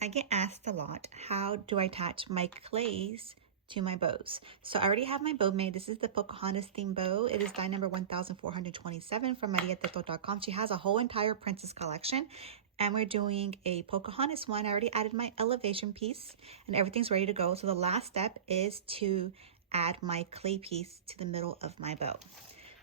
I get asked a lot, how do I attach my clays to my bows? So I already have my bow made. This is the Pocahontas theme bow. It is die number 1427 from mariateto.com. She has a whole entire princess collection. And we're doing a Pocahontas one. I already added my elevation piece and everything's ready to go. So the last step is to add my clay piece to the middle of my bow.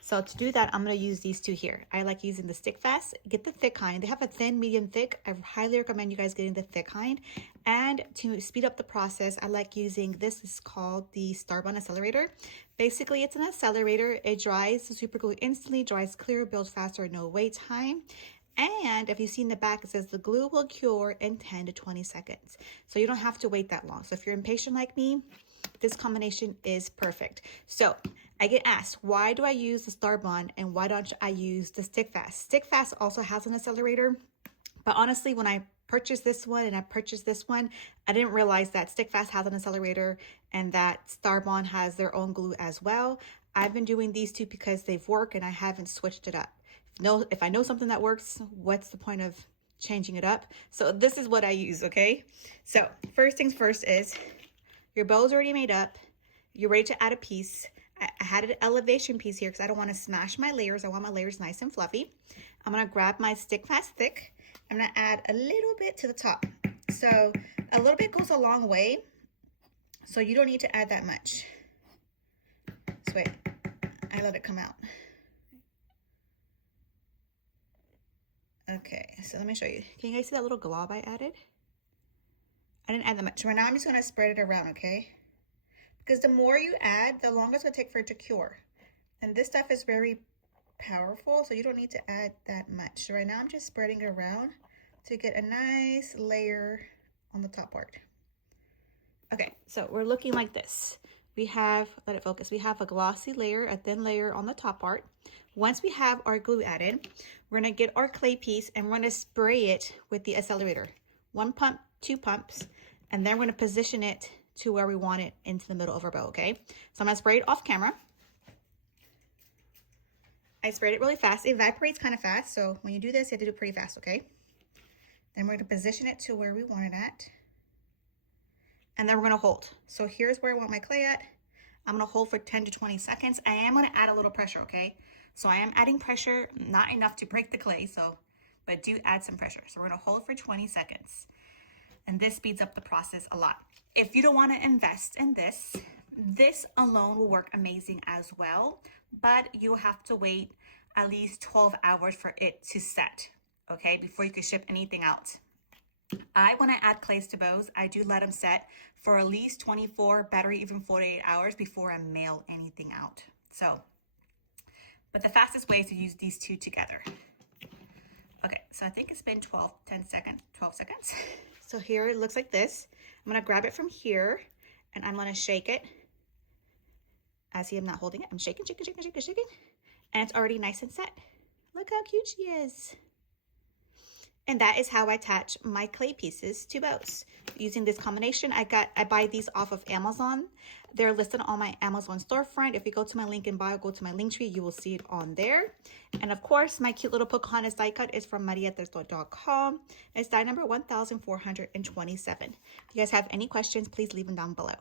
So to do that, I'm going to use these two here. I like using the stick fast. Get the thick kind. They have a thin, medium, thick. I highly recommend you guys getting the thick kind. And to speed up the process, I like using this. Is called the Starbond Accelerator. Basically, it's an accelerator. It dries the super glue instantly, dries clear, builds faster, no wait time. And if you see in the back, it says the glue will cure in 10 to 20 seconds. So you don't have to wait that long. So if you're impatient like me, this combination is perfect. So I get asked, why do I use the Starbond and why don't I use the Stick Fast? Stick Fast also has an accelerator, but honestly, when I purchased this one and I purchased this one, I didn't realize that Stick Fast has an accelerator and that Starbond has their own glue as well. I've been doing these two because they've worked and I haven't switched it up. If I know something that works, what's the point of changing it up? So this is what I use, okay? So first things first is your bow's already made up. You're ready to add a piece. I had an elevation piece here because I don't want to smash my layers. I want my layers nice and fluffy. I'm going to grab my Stick Fast Thick. I'm going to add a little bit to the top. So a little bit goes a long way. So you don't need to add that much. So wait, I let it come out. Okay, so let me show you. Can you guys see that little glob I added? I didn't add that much. Right now I'm just going to spread it around, okay? Because the more you add, the longer it's going to take for it to cure. And this stuff is very powerful, so you don't need to add that much. So right now I'm just spreading it around to get a nice layer on the top part. Okay, so we're looking like this. We have, let it focus, we have a glossy layer, a thin layer on the top part. Once we have our glue added, we're gonna get our clay piece and we're gonna spray it with the accelerator. 1 pump, 2 pumps, and then we're gonna position it to where we want it into the middle of our bow, okay? So I'm gonna spray it off camera. I sprayed it really fast. It evaporates kind of fast, so when you do this, you have to do it pretty fast, okay? Then we're gonna position it to where we want it at. And then we're gonna hold. So here's where I want my clay at. I'm gonna hold for 10 to 20 seconds. I am gonna add a little pressure, okay? So I am adding pressure, not enough to break the clay, but do add some pressure. So we're gonna hold for 20 seconds. And this speeds up the process a lot. If you don't wanna invest in this, this alone will work amazing as well, but you'll have to wait at least 12 hours for it to set, okay? Before you can ship anything out. When I add clays to bows, I do let them set for at least 24, better even 48 hours before I mail anything out. So, but the fastest way is to use these two together. Okay, so I think it's been 12 seconds. So here it looks like this. I'm gonna grab it from here and I'm gonna shake it. As see, I'm not holding it. I'm shaking. And it's already nice and set. Look how cute she is. And that is how I attach my clay pieces to bows. Using this combination, I buy these off of Amazon. They're listed on my Amazon storefront. If you go to my link in bio, go to my link tree, you will see it on there. And of course, my cute little Pocahontas die cut is from mariateto.com. It's die number 1427. If you guys have any questions, please leave them down below.